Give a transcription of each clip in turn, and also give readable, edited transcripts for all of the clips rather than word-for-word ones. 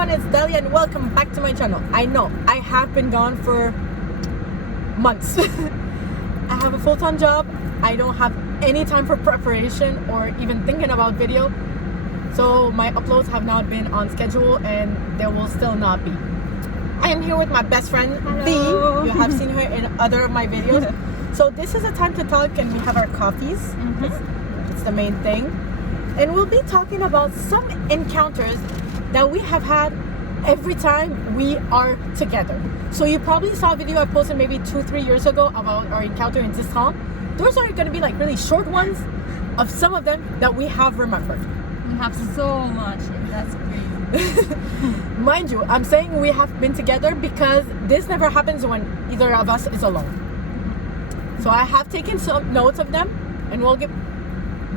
everyone, it's Delia and welcome back to my channel. I know, I have been gone for months. I have a full-time job. I don't have any time for preparation or even thinking about video. So my uploads have not been on schedule and there will still not be. I am here with my best friend, Hello. Vee. You have seen her in other of my videos. So this is a time to talk and we have our coffees. It's the main thing. And we'll be talking about some encounters that we have had every time we are together. So you probably saw a video I posted maybe 2-3 years ago about our encounter in Distant. Those are going to be like really short ones of some of them that we have remembered. We have so much, that's crazy. Mind you, I'm saying we have been together because this never happens when either of us is alone. So I have taken some notes of them and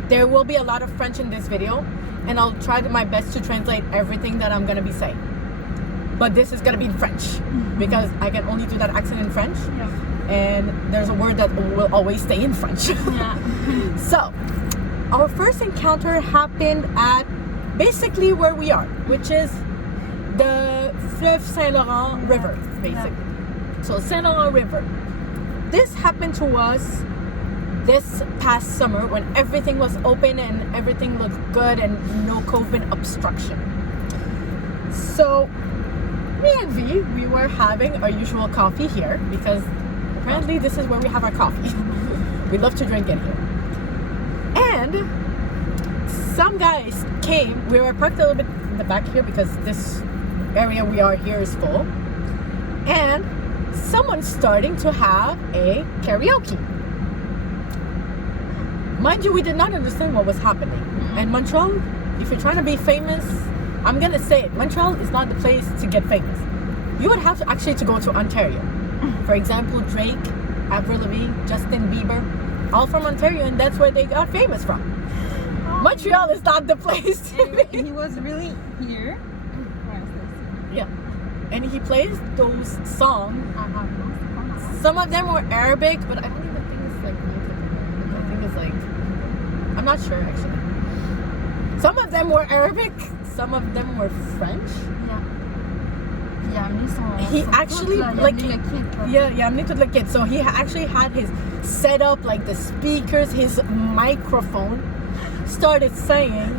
there will be a lot of French in this video and I'll try my best to translate everything that I'm going to be saying. But this is going to be in French because I can only do that accent in French. Yeah. And there's a word that will always stay in French. Yeah. So, our first encounter happened at basically where we are, which is the Fleuve Saint-Laurent River, basically. Yeah. So, Saint-Laurent River. This happened to us this past summer when everything was open and everything looked good and no COVID obstruction. So, me and V, we were having our usual coffee here because apparently this is where we have our coffee. We love to drink it here. And some guys came. We were parked a little bit in the back here because this area we are here is full. And someone's starting to have a karaoke. Mind you, we did not understand what was happening. And Montreal, if you're trying to be famous, I'm gonna say it, Montreal is not the place to get famous. You would have to actually to go to Ontario. For example, Drake, Avril Lavigne, Justin Bieber, all from Ontario, and that's where they got famous from. Montreal is not the place to be. He was really here. Yeah. And he plays those songs. Some of them were Arabic, but I don't even think it's like music. I think it's like, I'm not sure actually. Some of them were Arabic, some of them were French. He actually so he actually had his setup, like the speakers, his microphone, started saying,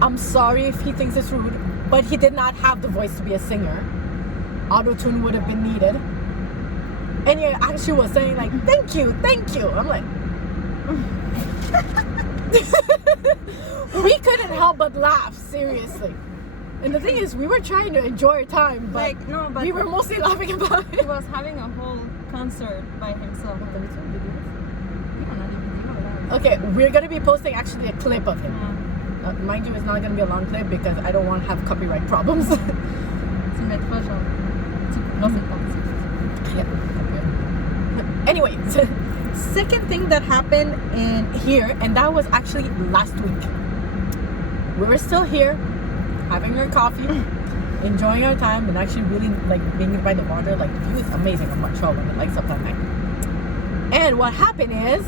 I'm sorry if he thinks it's rude, but he did not have the voice to be a singer. Auto-tune would have been needed. And he actually was saying like, thank you. I'm like, we couldn't help but laugh, seriously. And the thing is, we were trying to enjoy our time, but, but we were mostly laughing about it. He was having a whole concert by himself. Okay, we're going to be posting actually a clip of him. Mind you, it's not going to be a long clip because I don't want to have copyright problems. Anyway, second thing that happened in here, and that was actually last week. We were still here, having our coffee, enjoying our time, and actually really like being by the water. Like the view is amazing in Montreal when it lights up at night. And what happened is,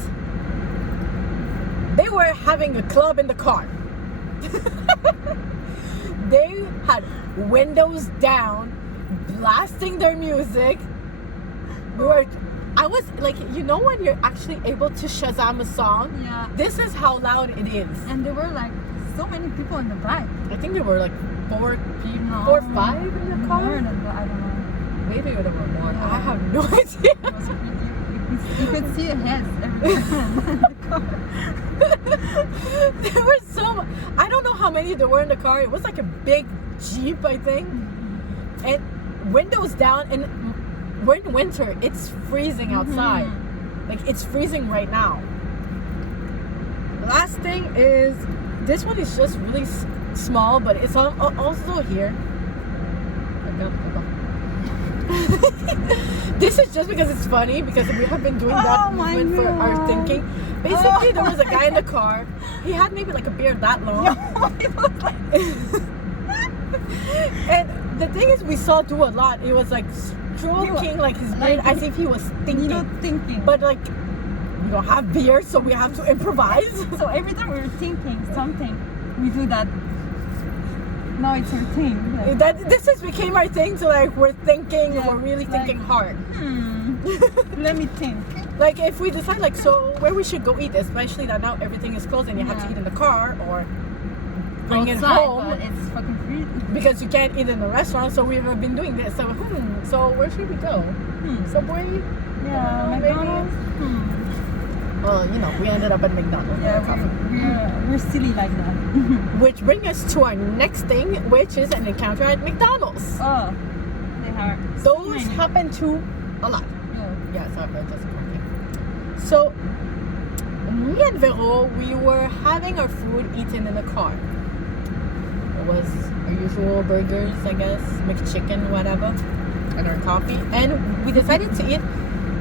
they were having a club in the car. They had windows down, blasting their music. I was like, you know when you're actually able to Shazam a song? Yeah. This is how loud it is. And there were like so many people in the back. I think there were like 4 people, No, 4 or 5 in the car. More than that, I don't know. Maybe there were more. Yeah. I have no idea. It was you could see heads everywhere in the car. There were I don't know how many there were in the car. It was like a big Jeep, I think. And windows down, and we're in winter. It's freezing outside. Like it's freezing right now. Last thing is, this one is just really small, but it's also here. This is just because it's funny, because we have been doing that movement for our thinking. Basically, there was a guy in the car. He had maybe like a beard that long. And the thing is, we saw do a lot. It was like stroking like his beard as if he was thinking. But like, we don't have beer, so we have to improvise. So every time we were thinking something, we do that. No, it's her thing. Like, This has became our thing. To like we're thinking, Yeah, we're really like- thinking hard. let me think. Like if we decide like so where we should go eat, especially that now everything is closed and you have to Yeah. eat in the car or bring it Outside, home but it's fucking free. because you can't eat in a restaurant. So we've been doing this. So where should we go? Subway? Yeah, maybe. McDonald's. Well, you know, we ended up at McDonald's. Yeah, coffee. we're silly like that. Which brings us to our next thing, which is an encounter at McDonald's. Oh, they are. so Those many. happen to a lot. Yeah. Yeah, so I'm just correcting. So, me and Vero, we were having our food eaten in the car. It was our usual burgers, I guess, McChicken, whatever, and our coffee. And we decided to eat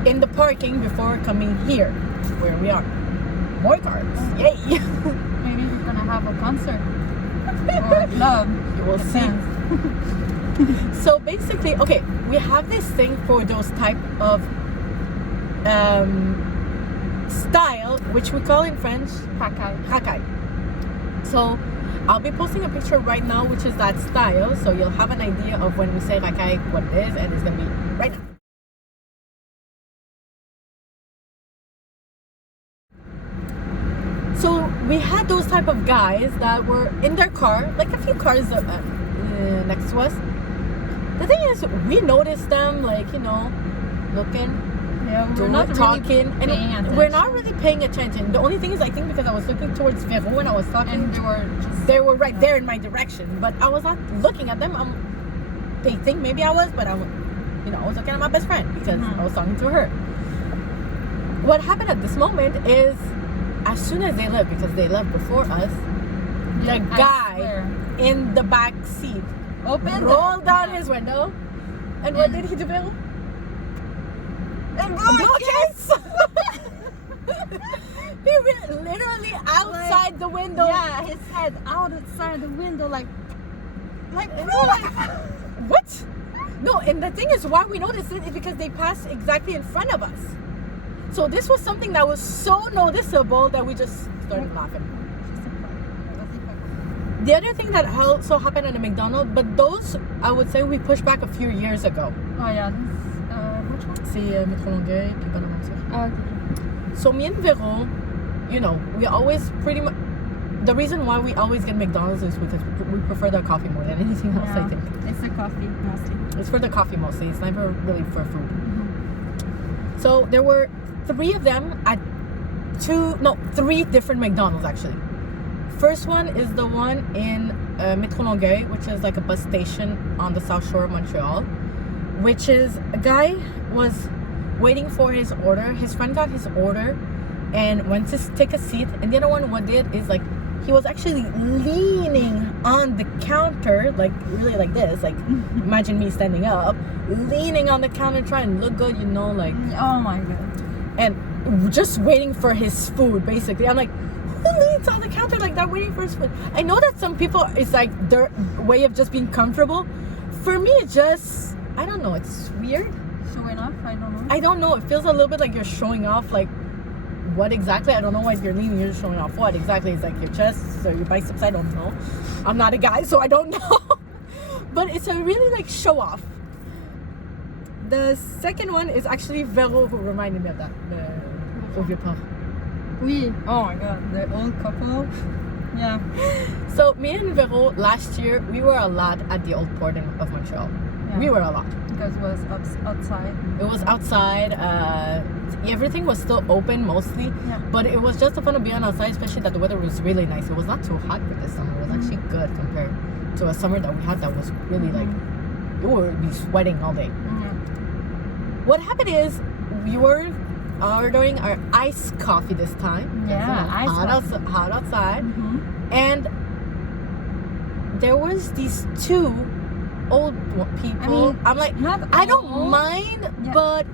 in the parking before coming here, where we are. More cars. Yay! Maybe we're gonna have a concert or club. You will see. So basically, okay, we have this thing for those type of style, which we call in French racaille. So I'll be posting a picture right now, which is that style, so you'll have an idea of when we say racaille, what it is, and it's gonna be right now. So we had those type of guys that were in their car, like a few cars next to us. The thing is, we noticed them, like, you know, looking, Yeah, we're not talking, really paying and attention. we're not really paying attention. The only thing is, I think because I was looking towards Vero when I was talking, And they were right there in my direction, but I was not looking at them. They think maybe I was, but I was looking at my best friend because I was talking to her. What happened at this moment is, as soon as they left, because they left before us, the guy in the back seat rolled down his window, and what did he do, Bill? And Blockers! He literally outside the window. Yeah, his head outside the window, like What? No, and the thing is, why we noticed it is because they passed exactly in front of us. So this was something that was so noticeable that we just started laughing. The other thing that also happened at a McDonald's, but those, I would say, we pushed back a few years ago. Oh yeah, which one? C'est Métro Longueuil, puis Bonaventure. Oh, okay. So me and Vero, you know, we always pretty much, the reason why we always get McDonald's is because we prefer their coffee more than anything else, I think. It's the coffee mostly. It's for the coffee mostly. It's never really for food. So there were 3 of them at 3 different McDonald's actually. First one is the one in Métro Longueuil, which is like a bus station on the south shore of Montreal, which is a guy was waiting for his order. His friend got his order and went to take a seat, and the other one what did is like he was actually leaning on the counter, like really like this, like imagine me standing up, leaning on the counter trying to look good, you know, like Oh my god. and just waiting for his food basically. I'm like, who leans on the counter like that waiting for his food? I know that some people, it's like their way of just being comfortable. For me, it just, I don't know, it's weird. Showing off? I don't know. I don't know, it feels a little bit like you're showing off, like what exactly? I don't know why you're leaning, you're showing off what exactly. It's like your chest or your biceps, I don't know. I'm not a guy, so I don't know. But it's a really like show off. The second one is actually Vero who reminded me of that. Au Vieux-Port. Oui. Oh my god, the old couple. Yeah. So me and Vero last year we were a lot at the old port of Montreal. Yeah. We were a lot. Because it was outside. It was outside. Everything was still open mostly, Yeah. but it was just fun to be on outside, especially that the weather was really nice. It was not too hot for this summer. It was actually good compared to a summer that we had that was really like you would be sweating all day. Yeah. What happened is we were ordering our iced coffee this time. Yeah, iced coffee. Hot outside. And there was these 2 old people. I'm like, I don't old. mind, Yeah. but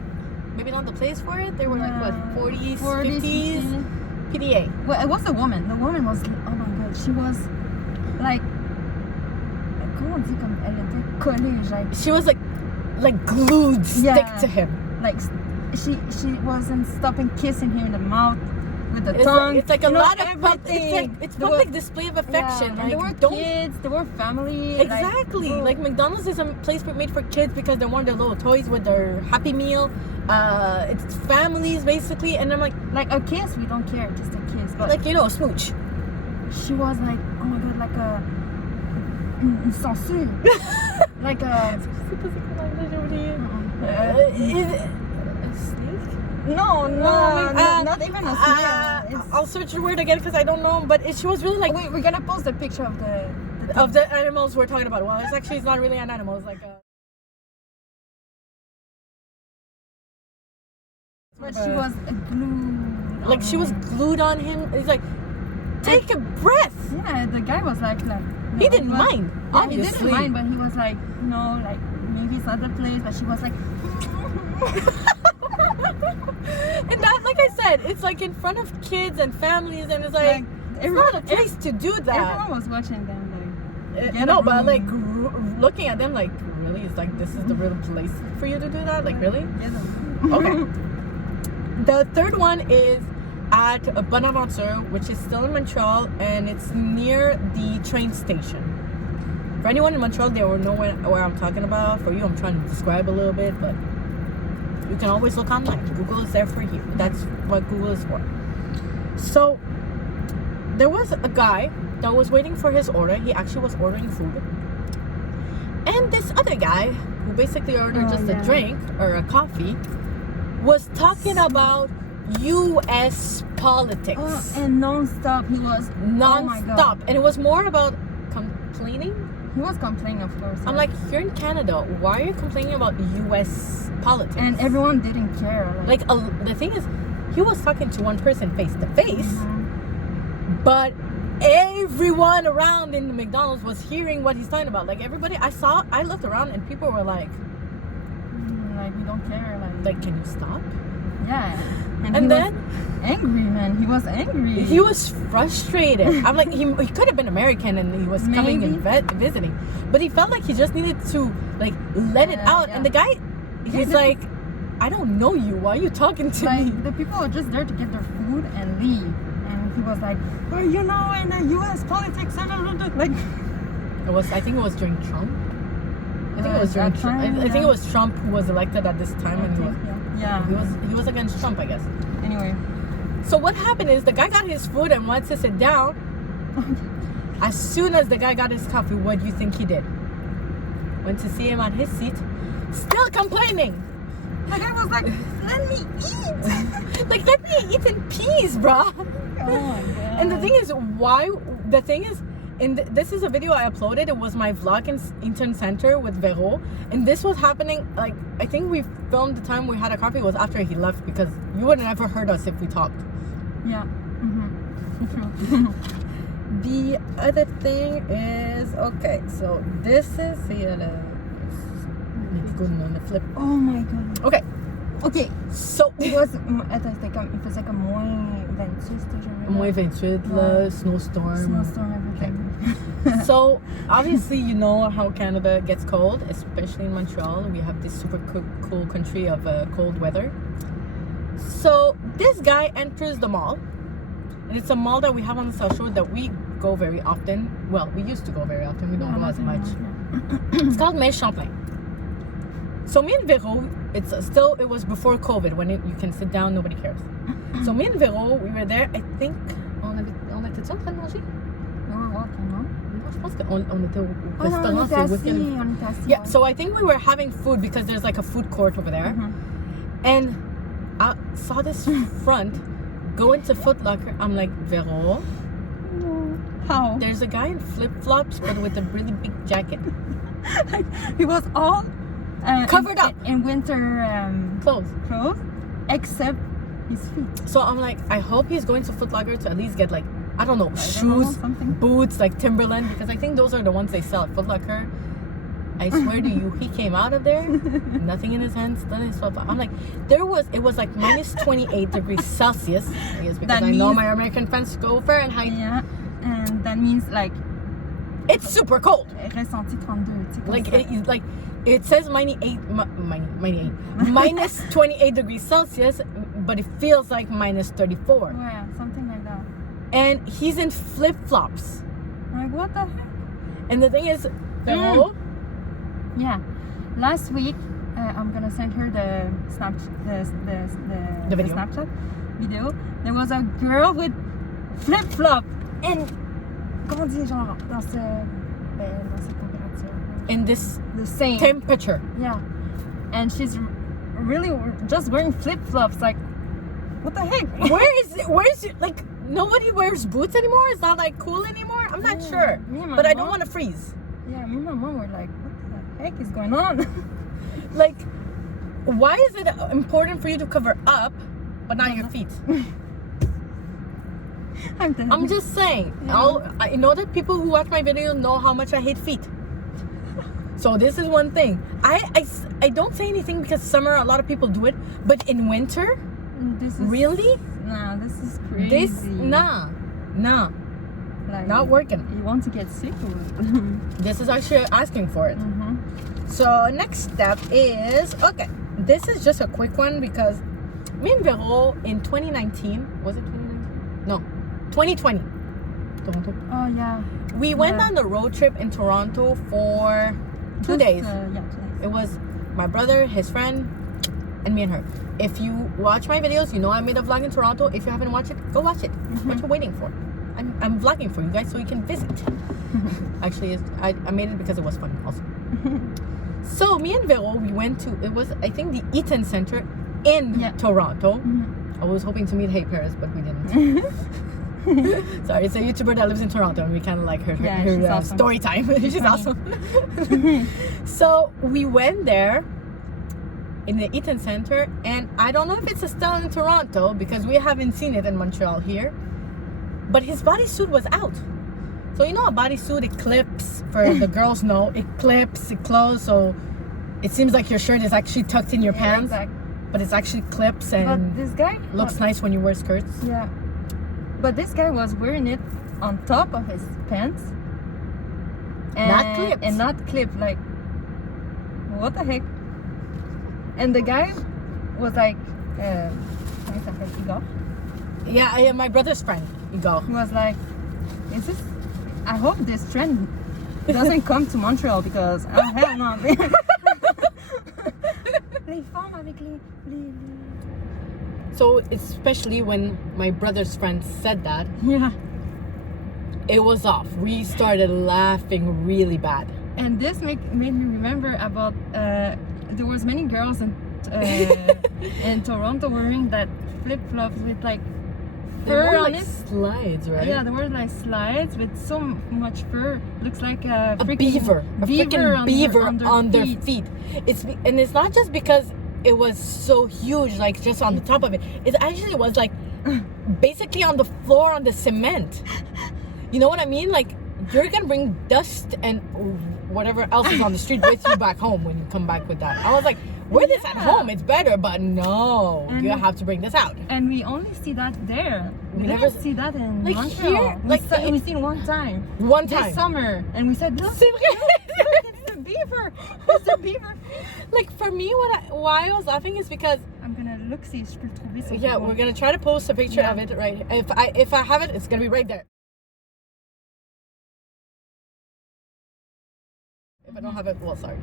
maybe not the place for it. They were like what, 40s, 50s, 50s. PDA. Well, it was a woman. The woman was, oh my god, she was like, comment on dit comme elle était collée, like She was like glued, stick Yeah. to him. like she wasn't stopping kissing him in the mouth. with the tongue. It's like a lot of everything. it's public display of affection. Yeah, Like, there were kids, there were family. Exactly. Like McDonald's is a place made for kids because they want their little toys with their Happy Meal. It's families basically, and I'm like a kiss, we don't care, just a kiss. But like, you know, a smooch. she was like, oh my god, like a une censure, like a no, not even a snake. I'll search the word again because I don't know, but she was really like. Wait, we're gonna post a picture of the animals we're talking about. Well, it's not really an animal. It's like a. But she was glued. Like she was glued on him. It's like, take a breath. Yeah, the guy was like no, he didn't mind. Yeah, obviously. he didn't mind, but he was like, no, like maybe it's not the place. But she was like. And that, like I said, it's like in front of kids and families, and it's like it's not a place to do that. Everyone was watching them, like no, but like looking at them, like really, it's like this is the real place for you to do that, like really. Okay. The third one is at Bonaventure, which is still in Montreal, and it's near the train station. For anyone in Montreal, they will know where I'm talking about. For you, I'm trying to describe a little bit, but you can always look online. Google is there for you. That's what Google is for. So there was a guy that was waiting for his order. He actually was ordering food. And this other guy, who basically ordered just a drink or a coffee, was talking about U.S. politics. And non-stop. He was non-stop. And it was more about complaining. He was complaining, of course. I'm like, you're in Canada. Why are you complaining about U.S. politics? And everyone didn't care. Like the thing is, he was talking to one person face to face, but everyone around in the McDonald's was hearing what he's talking about. Like everybody, I looked around and people were like we don't care. Like, can you stop? Yeah. And then angry, man. He was angry. He was frustrated. I'm like, he could have been American and he was coming and visiting, but he felt like he just needed to like let it out. And the guy, he's like, I don't know you. Why are you talking to me? The people were just there to get their food and leave. And he was like, well, you know, in the U.S. politics, like. I think it was during Trump. I think it was Trump who was elected at this time, and he was against Trump, I guess. Anyway, so what happened is the guy got his food and went to sit down. As soon as the guy got his coffee, what do you think he did? Went to see him on his seat, still complaining. The guy was like, "Let me eat." Like, let me eat in peace, bruh. Oh my god. And the thing is, this is a video I uploaded. It was my vlog in Intern Center with Vero, and this was happening. Like, I think we filmed the time we had a coffee was after he left, because you would have never heard us if we talked. Yeah. The other thing is, okay, so this is the flip. Oh my god. Okay, so it was. Attends, il faisait comme moins 28, genre. Moins 28, snowstorm. Everything. Okay. So obviously, you know how Canada gets cold, especially in Montreal. We have this super cool country of cold weather. So this guy enters the mall, and it's a mall that we have on the South Shore that we go very often. Well, we used to go very often. We don't go as much. It's called Mail Champlain. So me and Vero, it was before COVID, when you can sit down, nobody cares. So me and Vero, we were there. I think on était-tu en train de manger? Non, Je pense qu'on était au restaurant. On était assis. Yeah, so I think we were having food because there's like a food court over there. And I saw this front go into Foot Locker. I'm like, Vero, how? There's a guy in flip-flops but with a really big jacket. Like, he was all covered up in winter clothes, except his feet. So I'm like, I hope he's going to Foot Locker to at least get like, I don't know, shoes, boots, like Timberland, because I think those are the ones they sell at Foot Locker. I swear to you, he came out of there, nothing in his hands, still in his flip-flop. I'm like, it was like minus 28 degrees Celsius. I guess because I know my American friends go Fahrenheit. Yeah, and that means like it's super cold. Ressenti 32. It says minus 28 degrees Celsius, but it feels like minus 34. Yeah, something like that. And he's in flip-flops. Like, what the heck? And the thing is, Vero, Yeah. Last week, I'm gonna send her the The video. Snapchat video. There was a girl with flip-flop. And, comment dire, genre, dans cette température. in this The same. temperature. Yeah. And she's really just wearing flip-flops. Like, what the heck? Where's it? Like, nobody wears boots anymore? It's not like cool anymore? I'm not sure. Me and my But I don't mom- want to freeze. Yeah, me and my mom were like, what the heck is going on? Like, why is it important for you to cover up, but not your feet? I'm just saying. Yeah. I know that people who watch my video know how much I hate feet. So this is one thing. I don't say anything because summer a lot of people do it, but in winter, This is really? Nah, this is crazy. Nah, Like, not working. You want to get sick or what? This is actually asking for it. So next step is, okay, this is just a quick one because me and Vero in 2019, was it 2019? No, 2020. Toronto. Oh yeah. We went Yeah. on the road trip in Toronto for 2 days. Yeah, 2 days. It was my brother, his friend, and me and her. If you watch my videos, you know I made a vlog in Toronto. If you haven't watched it, go watch it. What you waiting for? I'm vlogging for you guys so you can visit. Actually, I made it because it was fun also. So me and Vero, we went to, it was I think the Eaton Center in Toronto. I was hoping to meet Hey Paris, but we didn't. Sorry, it's a YouTuber that lives in Toronto and we kind of like her, Yeah, her she's awesome. story time. She's funny. awesome. So we went there in the Eaton Center, and I don't know if it's still in Toronto because we haven't seen it in Montreal here, but his bodysuit was out. So you know a bodysuit, it clips, for the girls know, it clips, it closes, so it seems like your shirt is actually tucked in your pants, Exactly. but it's actually clips But and this guy looks nice when you wear skirts. Yeah. But this guy was wearing it on top of his pants. Not clipped. And not clipped. Like, what the heck? And the guy was like, comment il s'appelle, Igor? Yeah, my brother's friend, Igor. He was like, is this? I hope this trend doesn't come to Montreal because I hell no. Les femmes avec les... So especially when my brother's friend said that, Yeah. it was off. We started laughing really bad. And this made me remember about there was many girls in Toronto wearing that flip flops with like They were fur on like it. slides, right? Yeah, there were like slides with so much fur. Looks like a A freaking beaver, a freaking beaver on their feet. feet. And it's not just because it was so huge, like just on the top of it. It actually was like basically on the floor on the cement. You know what I mean? Like you're gonna bring dust and whatever else is on the street with you back home when you come back with that. I was like, wear this at home, it's better, but no, And- you have to bring this out. And we only see that there. We We never never see that in like Montreal. here, like we seen one time. One This time. summer, and we said, look, C'est vrai. it's the beaver. It's the beaver. Like for me, why I was laughing is because I'm gonna look see if je peux le trouver sur yeah, Google. we're gonna try to post a picture Yeah. of it right. If I have it, it's gonna be right there. If I don't have it, well, sorry.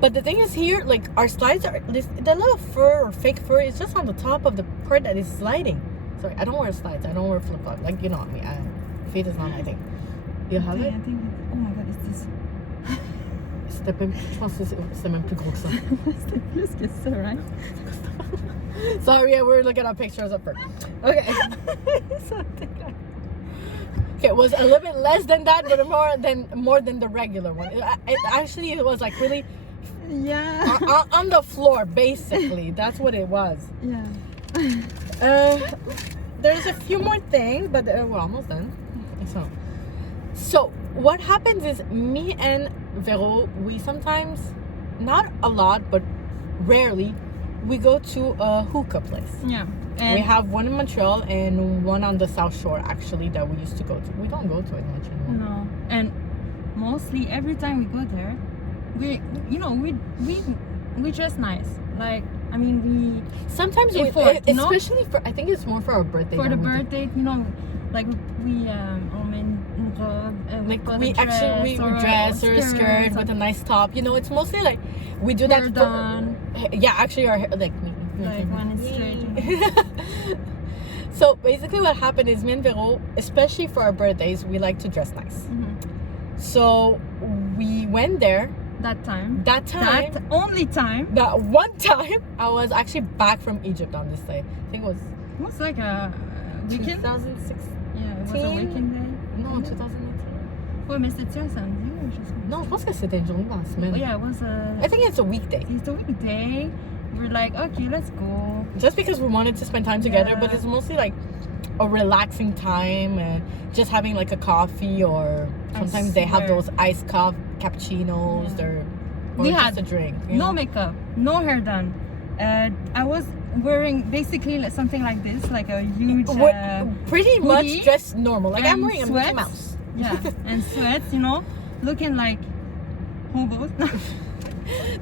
But the thing is here, like our slides are the little fur or fake fur is just on the top of the part that is sliding. Sorry, I don't wear slides. I don't wear flip flops. Like you know me, feet is not my thing. You have I it? think oh my god, it's this. Je pense que c'était même plus gros que ça. C'était plus que ça, right? Sorry, yeah, we're looking at pictures of fur. Okay. Okay, it was a little bit less than that, but more than the regular one. It was like really Yeah. on the floor, basically. That's what it was. Yeah. There's a few more things, but we're almost done. So what happens is me and Vero, we sometimes, not a lot, but rarely, we go to a hookah place. Yeah. We have one in Montreal and one on the South Shore, actually, that we used to go to. We don't go to it much anymore. No. And mostly every time we go there, we dress nice. Like I mean, Sometimes we, effort, you know? especially for, I think it's more for our birthday. for the that we do. birthday, you know, like we emmène une robe, Like got we a actually or dress or a skirt with a nice top. You know, it's mostly like we do that hair for. done, Yeah, actually, our hair, like me. like when it's straight. You know. So basically, what happened is me and Vero, especially for our birthdays, we like to dress nice. So we went there. That time. That only time. That one time, I was actually back from Egypt on this day. I think it was. It was like a weekend. 2016. Yeah, it was a weekend day. Non, 2018. Ouais, mais c'était un samedi ou je sais pas. Non, je pense que c'était une journée dans la semaine. Yeah, it was a. I think it's a weekday. It's a weekday. We're like, okay, let's go. Just because we wanted to spend time together, Yeah. but it's mostly like a relaxing time and just having like a coffee, or sometimes they have swear. those iced cappuccinos. Yeah. Or We just had a drink. you No know? makeup, no hair done. I was wearing basically something like this, like a huge. We're pretty hoodie much dressed normal. Like I'm and wearing a Mickey sweats. Mouse. Yeah, and sweats, you know, looking like hobos.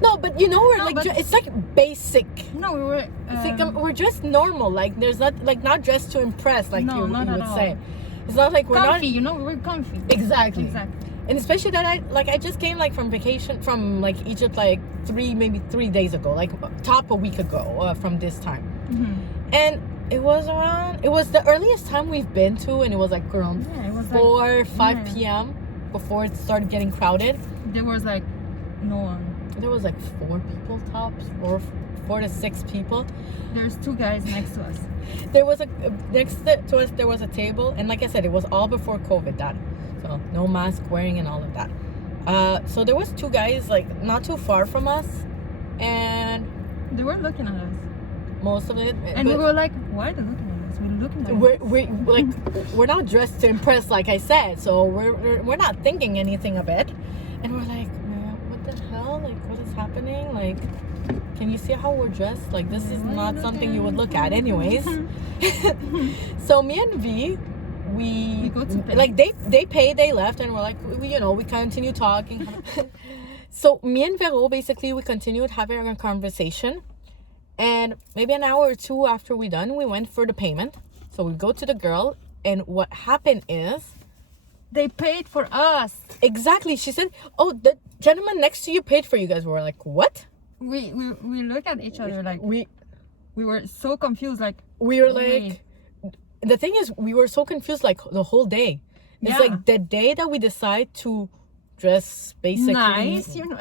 No, but you know we're No, like but- it's like basic. No, we were. It's like we're just normal. Like there's not dressed to impress, like No, you not would at all. say. It's not like we're comfy, not you know, we were comfy. exactly. Exactly. And especially that I just came like from vacation from like Egypt like 3 days ago, like top a week ago from this time. And it was the earliest time we've been to, and it was like around Yeah, it was 4-5 yeah. p.m. before it started getting crowded. There was like no one. There was like 4 people tops, or 4 to 6 people. There's 2 guys next to us. There was to us there was a table, and like I said, it was all before COVID, that so no mask wearing and all of that. So there was 2 guys like not too far from us, and They were looking at us, most of it. and we were like, "Why are they looking at us? We're looking like we're like we're not dressed to impress, like I said, so we're not thinking anything of it, and we're like, man, what the hell? Like, what is happening? Like, can you see how we're dressed? Like, this is not something you would look at anyways. So me and V, we go to pay. like they paid, they left, and we're like, we continue talking. So me and Vero, basically, we continued having a conversation, and maybe an hour or 2 after we done, we went for the payment. So we go to the girl, and what happened is they paid for us. exactly, she said, "Oh, the gentleman next to you paid for you guys." We're like, "What?" We look at each other like We were so confused. Like were Wait. like, the thing is, we were so confused like the whole day. It's Yeah. like the day that we decide to dress basically nice, you know.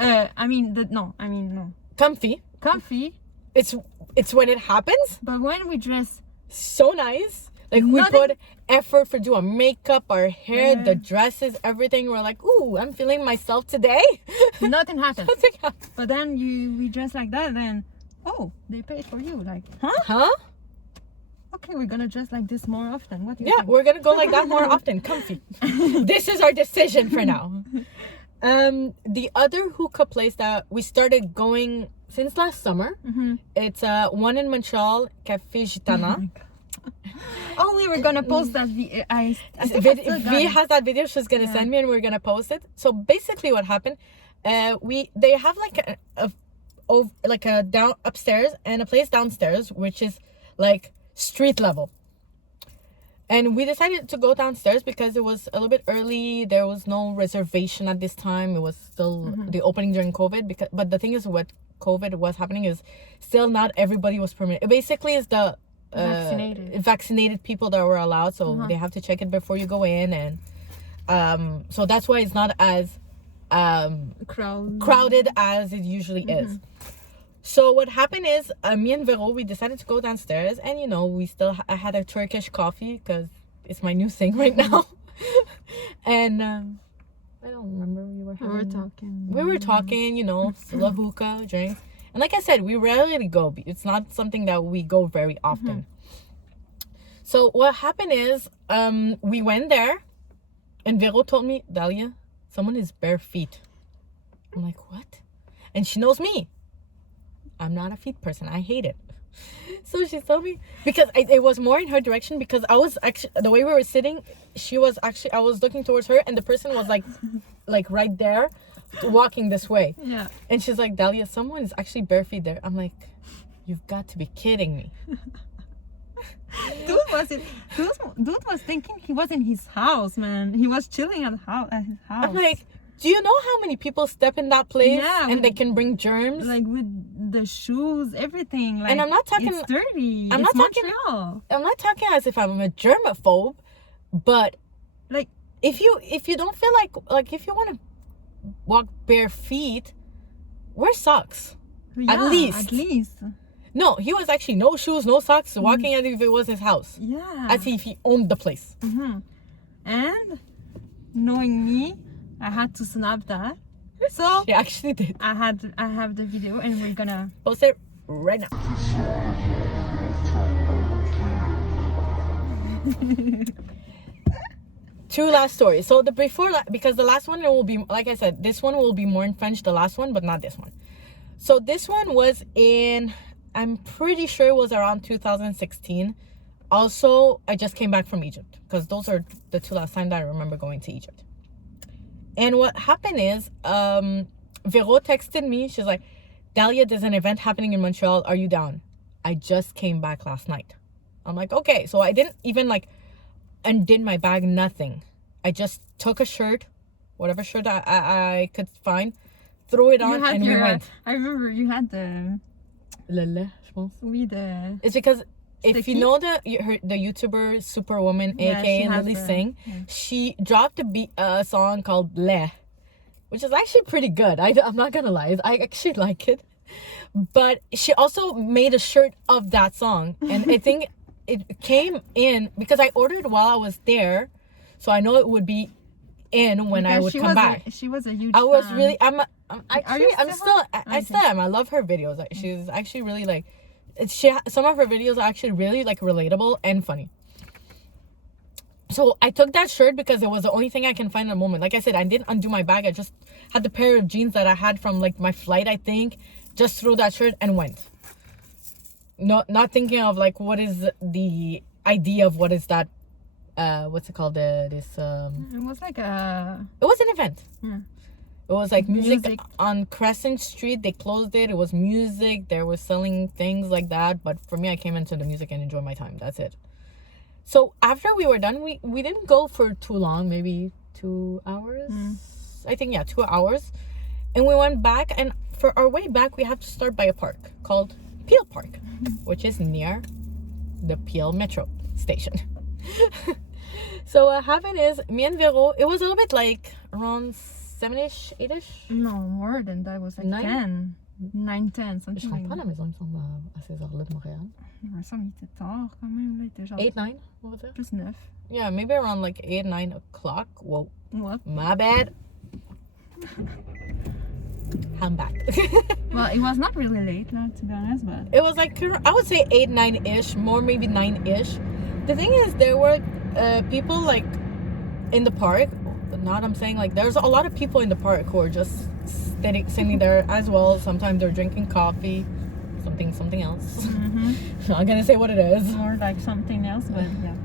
No, comfy. comfy. It's when it happens But when we dress, so nice. Like we Nothing- put effort for doing makeup, our hair, Yeah. the dresses, everything. We're like, ooh, I'm feeling myself today. nothing happens. Nothing happened. But then we dress like that, then they paid for you. Like, huh? Huh? Okay, we're gonna dress like this more often. What do you Yeah, think? we're gonna go like that more often. Comfy. This is our decision for now. The other hookah place that we started going since last summer, it's one in Montreal, Café Gitana. Oh, we were gonna post that. I think I still got V it. has that video she's gonna send me, and we're gonna post it. So basically what happened, they have like a down upstairs and a place downstairs, which is like street level. And we decided to go downstairs because it was a little bit early. There was no reservation at this time. It was still the opening during COVID. But the thing is, what COVID was happening is still not everybody was permitted. It basically is the vaccinated people that were allowed. So they have to check it before you go in. And so that's why it's not as crowded as it usually is. So what happened is, me and Vero, we decided to go downstairs, and I had a Turkish coffee because it's my new thing right now. And I don't remember, we were talking, still a hookah, drinks. And like I said, we rarely go. It's not something that we go very often. So what happened is, we went there, and Vero told me, "Dalia, someone is bare feet." I'm like, "What?" And she knows me. I'm not a feet person. I hate it. So she told me, because it was more in her direction, because I was actually, the way we were sitting, I was looking towards her, and the person was like right there, walking this way. Yeah. And she's like, "Dalia, someone is actually bare feet there." I'm like, You've got to be kidding me. Dude was thinking he was in his house, man. He was chilling at his house. I'm like, do you know how many people step in that place and they can bring germs? Like with the shoes, everything. Like, and I'm not talking. It's dirty. I'm it's not talking. Montreal. I'm not talking as if I'm a germaphobe, but like if you don't feel like if you want to walk bare feet, wear socks. Yeah, At least. No, he was actually no shoes, no socks, walking as if it was his house. Yeah. As if he owned the place. Mm-hmm. And knowing me, I had to snap that. So She actually did. I have the video, and we're gonna Post it right now. Two last stories. So because the last one, it will be, like I said, this one will be more in French, the last one, but not this one. So this one was I'm pretty sure it was around 2016. Also, I just came back from Egypt, because those are the two last times that I remember going to Egypt. And what happened is, Vero texted me. She's like, Dalia, there's an event happening in Montreal. Are you down? I just came back last night. I'm like, okay. So I didn't even like undid my bag, nothing. I just took a shirt, whatever shirt I could find, threw it on, and we went. I remember you had the... Lele, je pense. Oui, the... It's because if you know the YouTuber Superwoman, aka Lily Singh, she dropped a song called Le, which is actually pretty good. I'm not gonna lie, I actually like it. But she also made a shirt of that song, and I think it came in because I ordered while I was there, so I know it would be in when I would come back. She was a huge. I was fan. really. I still am. I love her videos. She's actually really like. Some of her videos are actually really like relatable and funny. So I took that shirt because it was the only thing I can find at the moment. Like I said, I didn't undo my bag. I just had the pair of jeans that I had from like my flight, I think. Just threw that shirt and went. Not thinking of like what is the idea of what is that. What's it called? It was like a. It was an event. Yeah. It was like music on Crescent Street. They closed it. It was music. They were selling things like that. But for me, I came into the music and enjoyed my time. That's it. So after we were done, we didn't go for too long. Maybe 2 hours. I think, 2 hours. And we went back. And for our way back, we have to start by a park called Peel Park, which is near the Peel Metro station. So what happened is, me and Vero, it was a little bit like around 7-ish, 8-ish. No, more than that. It was like 10. 9, 10, something like that. Je rentre pas à la maison, il me semble, à ces heures-là de Montréal. Il me semble qu'il était tard quand même. Là, il était genre 8, 9, what was it? Plus 9. Yeah, maybe around like 8, 9 o'clock. Whoa. What? My bad. I'm back. Well, it was not really late, not to be honest, but... It was like, I would say 8, 9-ish, more maybe 9-ish. The thing is, there were people like in the park. I'm saying like there's a lot of people in the park who are just sitting there as well. Sometimes they're drinking coffee, something else. Not gonna say what it is. Or like something else, but yeah.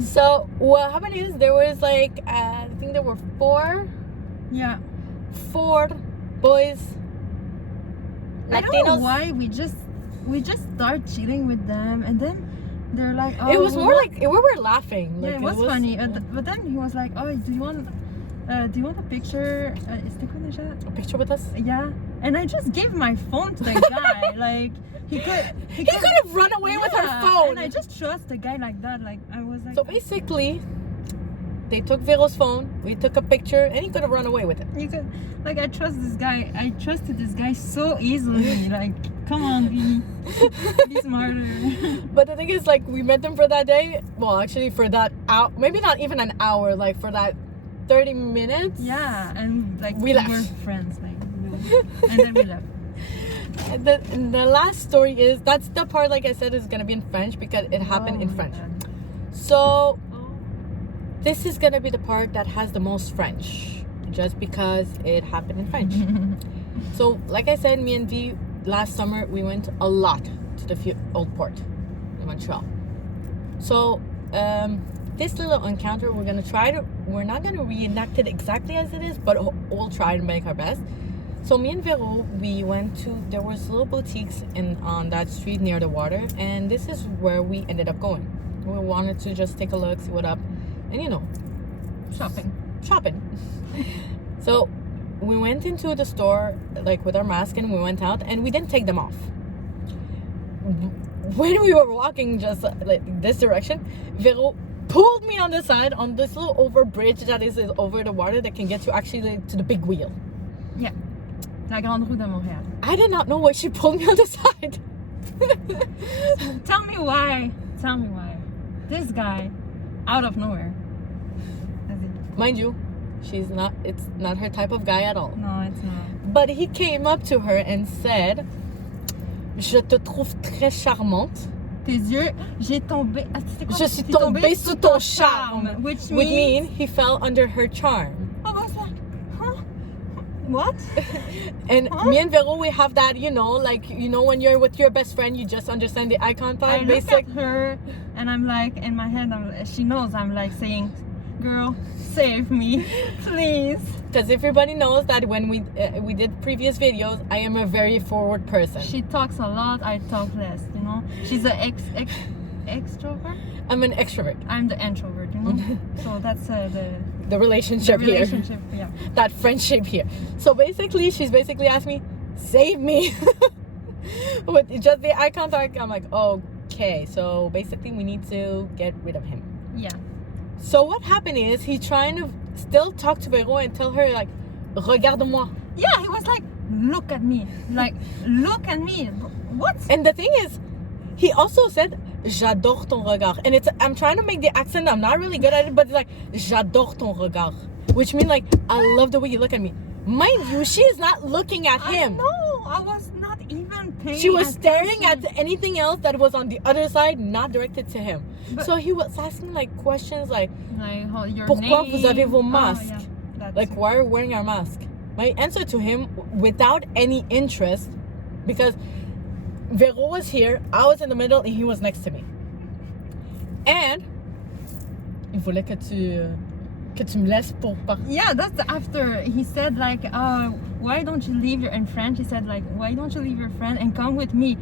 So what happened is there was like I think there were 4 boys. I don't know why we just start chilling with them, and then they're like, oh, it was more like we were laughing. Like, yeah, it was funny. But then he was like, oh, do you want a picture? C'était quoi déjà? A picture with us? Yeah. And I just gave my phone to the guy. Like he could have run away with our phone. And I just trust the guy like that. Like I was like. So basically, they took Vero's phone. We took a picture, and he could have run away with it. You could, like, I trust this guy. I trusted this guy so easily. Like, come on, be smarter. But the thing is, like, we met them for that day. Well, actually, for that hour, maybe not even an hour. Like for that 30 minutes. Yeah, and like we left. Were friends, like, and then we left. And the last story is that's the part, like I said, is gonna be in French because it happened in French. God. So. This is gonna be the part that has the most French, just because it happened in French. So, like I said, me and V last summer we went a lot to the old port in Montreal. So, this little encounter we're not gonna reenact it exactly as it is, but we'll try to make our best. So me and Vero, we went to, there was little boutiques on that street near the water, and this is where we ended up going. We wanted to just take a look, see what up, and shopping. So we went into the store like with our mask, and we went out, and we didn't take them off. When we were walking just like this direction, Vero pulled me on the side on this little over bridge that is over the water that can get you actually to the big wheel. Yeah. La Grande Roue de Montréal. I did not know why she pulled me on the side. Tell me why. This guy, out of nowhere. Mind you, it's not her type of guy at all. No, it's not. But he came up to her and said, "Je te trouve très charmante. Tes yeux, j'ai tombé. Je suis tombée sous ton charme." Which means he fell under her charm. I was like, huh? What? And me and Vero, we have that, when you're with your best friend, you just understand the eye contact. I look at her and I'm like, in my head, she knows I'm like saying, "Girl, save me, please." Because everybody knows that when we did previous videos, I am a very forward person. She talks a lot, I talk less, She's an extrovert? I'm an extrovert. I'm the introvert, So that's the relationship here. Yeah. That friendship here. So basically, she's basically asked me, "Save me." With just the eye contact, I'm like, okay. So basically, we need to get rid of him. Yeah. So what happened is he trying to still talk to Vero and tell her like, "Regarde-moi." Yeah, he was like, "Look at me." Like, "Look at me." What? And the thing is, he also said, "J'adore ton regard." And I'm trying to make the accent. I'm not really good at it, but it's like, "J'adore ton regard," which means like, "I love the way you look at me." Mind you, she is not looking at him. No, I was not even paying She was attention. staring at anything else that was on the other side, not directed to him. But, so he was asking like questions like, your "Pourquoi name? vous avez vos masques?" Yeah, like, why are you wearing our mask? My answer to him, without any interest, because Vero was here, I was in the middle, and he was next to me. And il voulait que tu me laisses pour partir. Yeah, that's after he said like, why don't you leave in French? He said like, why don't you leave your friend and come with me?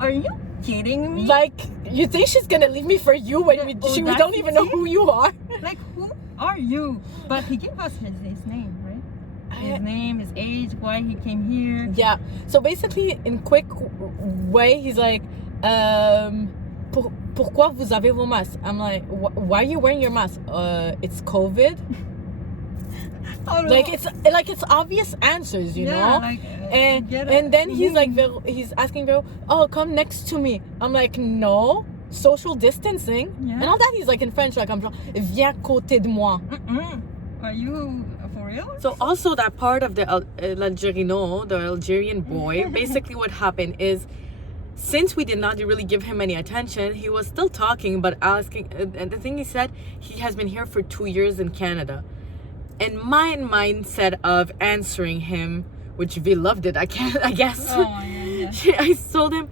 Are you kidding me? Like, you think she's gonna leave me for you when we don't even know who you are? Like, who are you? But he gave us his name, right? His name, his age, why he came here. Yeah. So basically, in quick way, he's like, pourquoi vous avez vos masques? I'm like, why are you wearing your mask? It's COVID. Oh, no. Like it's obvious answers, you know. Like, and then he's like, he's asking Vero, "Oh, come next to me." I'm like, no, social distancing, and all that. He's like in French, like I'm genre, "Viens côté de moi." Are you for real? So also that part of the l'Algerino, the Algerian boy, basically what happened is, since we did not really give him any attention, he was still talking, but asking, and the thing he said, he has been here for 2 years in Canada. And my mindset of answering him, which we loved it, I guess. Oh, yeah. I told him,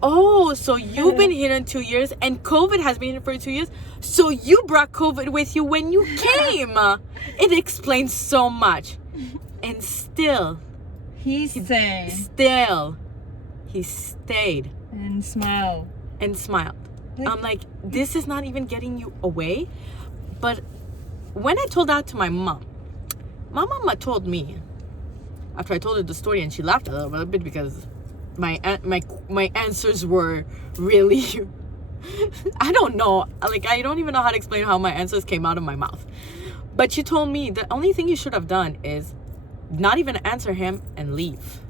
"Oh, so you've been here in 2 years, and COVID has been here for 2 years. So you brought COVID with you when you came." It explains so much. And still, he stayed and smiled. I'm like, this is not even getting you away. But when I told that to my mom told me, after I told her the story, and she laughed a little bit because my answers were really I don't know, like I don't even know how to explain how my answers came out of my mouth. But she told me the only thing you should have done is not even answer him and leave.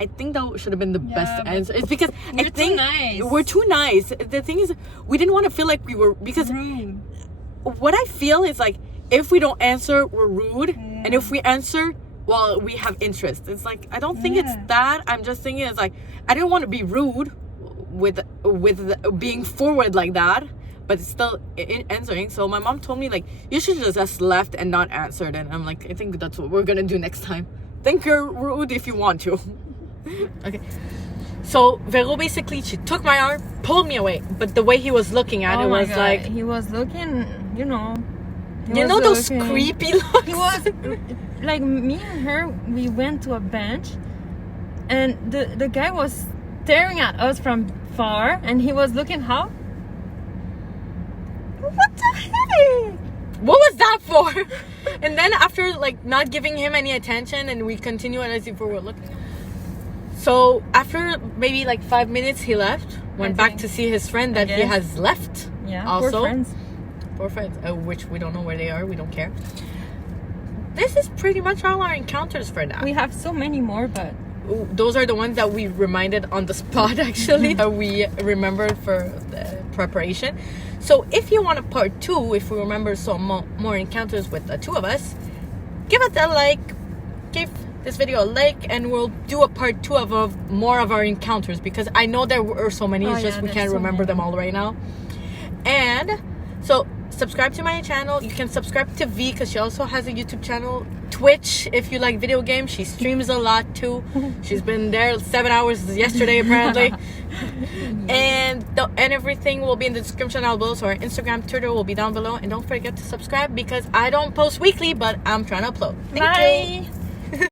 I think that should have been the best answer. It's because I think we're too nice. The thing is, we didn't want to feel like we were, because rude. What I feel is like, if we don't answer, we're rude, and if we answer, well, we have interest. It's like, I don't think it's that. I'm just thinking it's like, I didn't want to be rude with being forward like that, but still answering. So my mom told me like, you should just left and not answered. And I'm like, I think that's what we're gonna do next time. Think you're rude if you want to. Okay. So Vero basically, she took my arm, pulled me away, but the way he was looking at it was God. like, he was looking, You know those creepy looks? He was like, me and her, we went to a bench, and the guy was staring at us from far, and he was looking how? What the heck? What was that for? And then after like not giving him any attention, and we continue as if we were looking. So after maybe like 5 minutes, he left. Went back to see his friend that he has left. Yeah, also. poor friends. Poor friends, which we don't know where they are. We don't care. This is pretty much all our encounters for now. We have so many more, but those are the ones that we reminded on the spot, actually. That we remembered for the preparation. So if you want a part 2, if we remember some more encounters with the two of us, give us a like, give this video a like, and we'll do a part 2 of more of our encounters, because I know there were so many. It's just we can't remember them all right now. And so subscribe to my channel. You can subscribe to V, because she also has a YouTube channel. Twitch, if you like video games. She streams a lot too. She's been there 7 hours yesterday apparently. And everything will be in the description down below. So our Instagram, Twitter will be down below. And don't forget to subscribe, because I don't post weekly, but I'm trying to upload. Thank you.